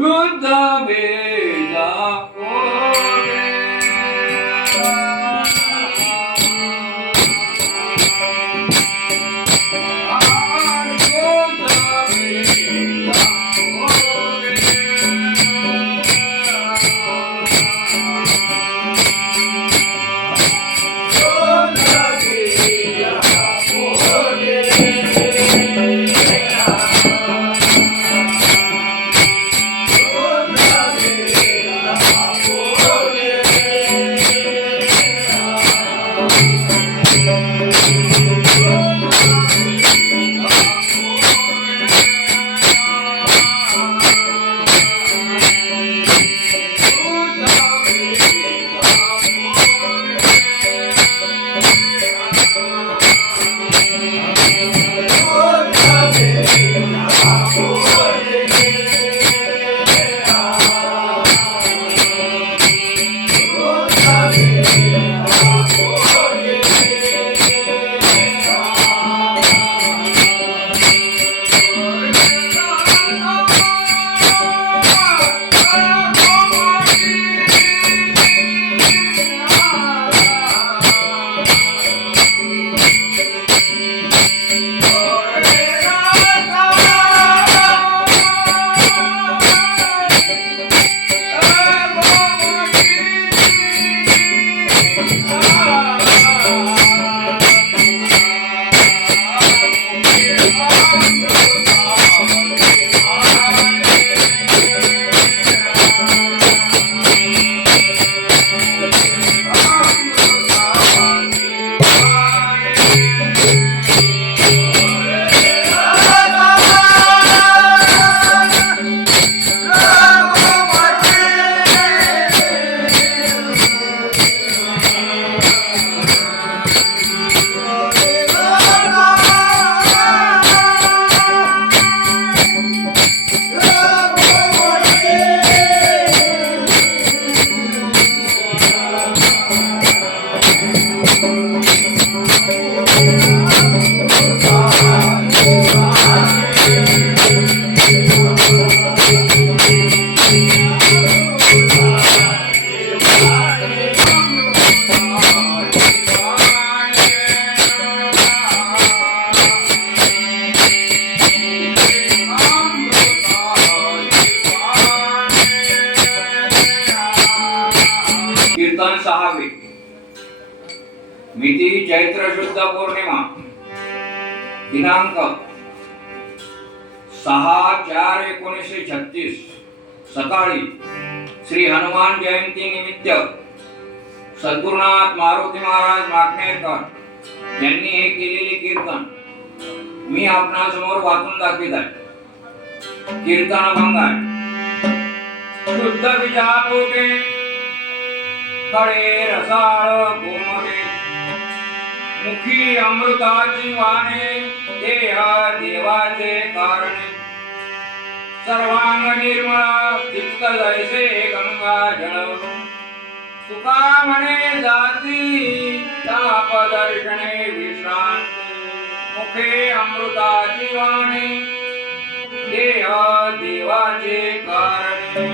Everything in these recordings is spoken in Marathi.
शुद्ध बीजा पोटे कीर्तन 6वे मिती चैत्र शुद्ध पौर्णिमा दिनांक 6/4/1936 सकाळी श्री हनुमान जयंती निमित्त सद्गुरुनाथ मारुती महाराज माकणेरकर यांनी हे केलेले कीर्तन मी आपणासमोर वाचून दाखवित आहे. कीर्तन अभंग आहे. शुद्ध बीजा पोटे फळे रसाळ गोमटे मुखी अमृताची वाणे देह देवाचे कारणे सर्वांग निर्मळ चित्त जैसे गंगा जळ तुका म्हणे जाती ताप दर्शने विश्रांती मुखे अमृताची वाणे देह देवाचे कारणे.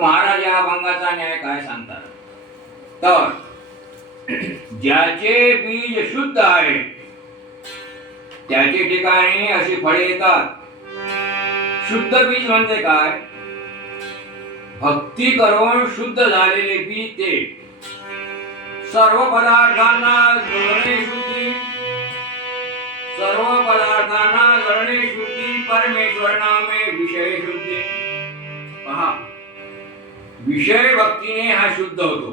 महाराज या अभंगाचा न्याय काय सांगतात तर ज्याचे बीज शुद्ध आहे त्याचे ठिकाणी अशी फळे येतात. शुद्ध बीज म्हणजे काय? भक्ती करून शुद्ध झालेले बीज ते सर्व पदार्थांना जळणे शुद्धी परमेश्वर नामे विषय शुद्धी. पहा विषय भक्तीने हा शुद्ध होतो.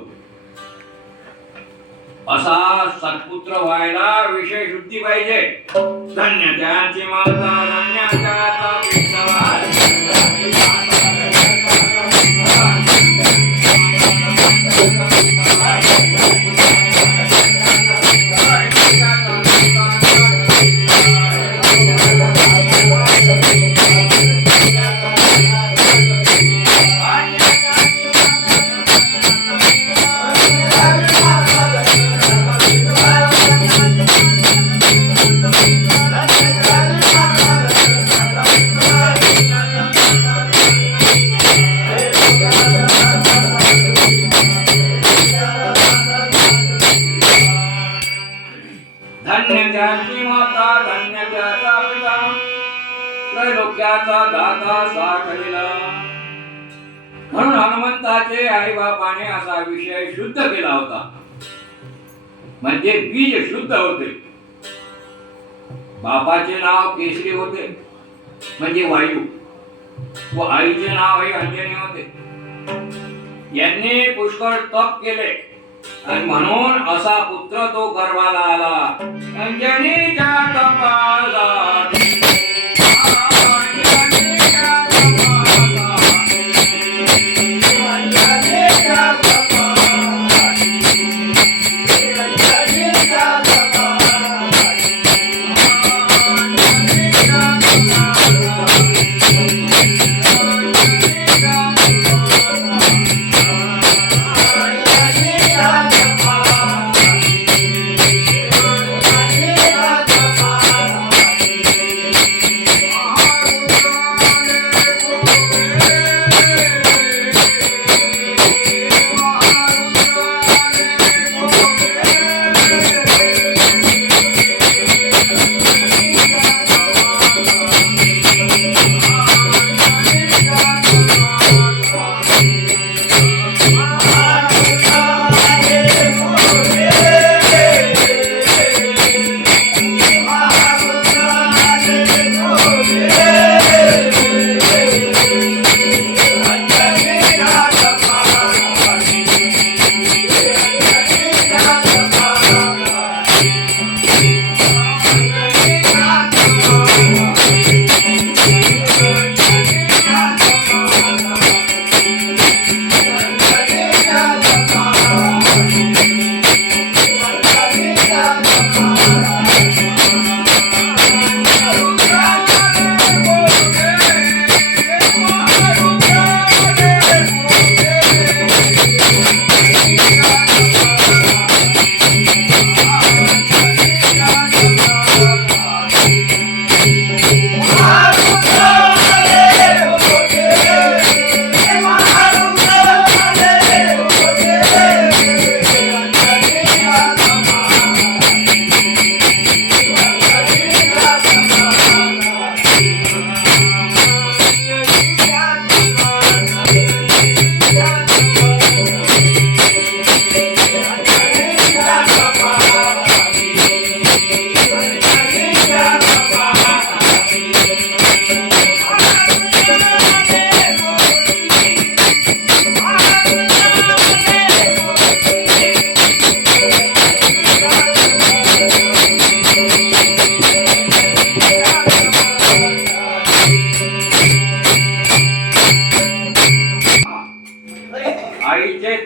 असा सत्पुत्र व्हायला विषय शुद्धी पाहिजे. धन्य त्याची माता धन्य त्याचा पिता धन्य त्याचा पिता त्रैलोक्याचा दाता साठविला. म्हणून हनुमंताचे आई बापाने असा विषय शुद्ध केला होता, म्हणजे बीज शुद्ध होते. बापाचे नाव केसरी होते म्हणजे वायू, व आईचे नाव हे अंजनी होते. यांनी पुष्कळ तप केले आणि म्हणून असा पुत्र तो गर्भाला आला. अंजनीच्या तपाला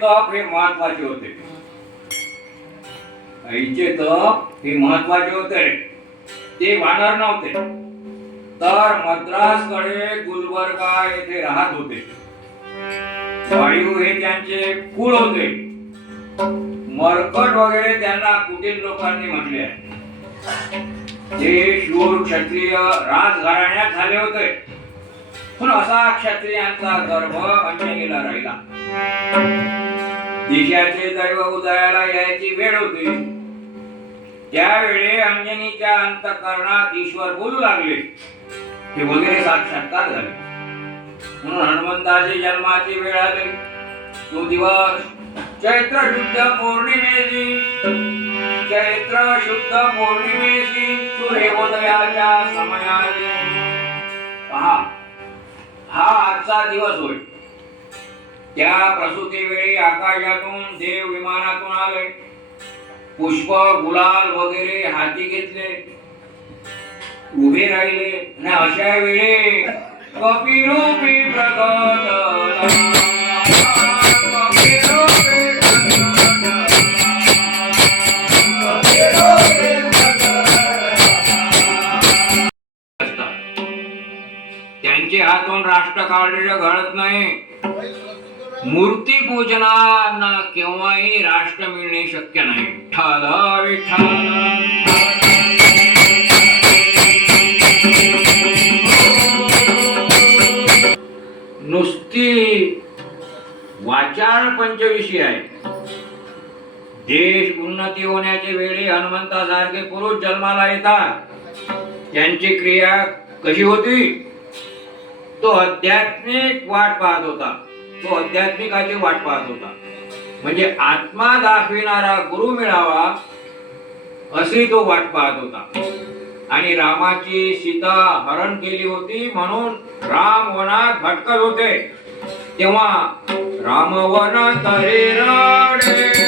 तप हे महत्वाचे होते. आईचे तप हे महत्वाचे होते. ते वानर नव्हते, तर मद्रासकडे गुलबर्गा येथे राहत होते. वायू हे त्यांचे कुळ होते. मरकट वगैरे त्यांना कुटील लोकांनी म्हटले आहे. ते शूर क्षत्रिय राजघराण्यात झाले होते, पण असा क्षत्रियांचा गर्भ अंजनीला राहिला. देशाचे दैव उदयाला यायची वेळ होती. त्यावेळी अंजनीच्या अंतःकरणात ईश्वर बोलू लागले. ते वगैरे साक्षात्कार झाले. म्हणून हनुमंताचे जन्माची वेळ आली. तो दिवस चैत्र शुद्ध पौर्णिमेची सूर्योदयाच्या समयाची. पहा, हा आजचा दिवस होय. त्या प्रसूती वेळी आकाशातून देव विमानातून आले. पुष्प गुलाल वगैरे हाती घेतले, उभे राहिले आणि अशा वेळी कपिरूपी प्रगट त्यांचे हातून राष्ट्र काढलेले घडत नाही. मूर्ती पूजनाना केव्हाही राष्ट्र मिळणे शक्य नाही. विठ्ठल विठ्ठल. नुसती वाचार पंचविषयी आहे. देश उन्नती होण्याचे वेळी हनुमंतासारखे पुरुष जन्माला येतात. त्यांची क्रिया कशी होती? तो आध्यात्मिक वाट पाहत होता, तो आध्यात्मिकाची वाट पाहत होता. म्हणजे आत्मा दाखविणारा गुरु मिळावा अशी तो वाट पाहत होता. आणि रामाची सीता हरण केली होती म्हणून राम वनात भटकत होते. तेव्हा राम वन तरी रडे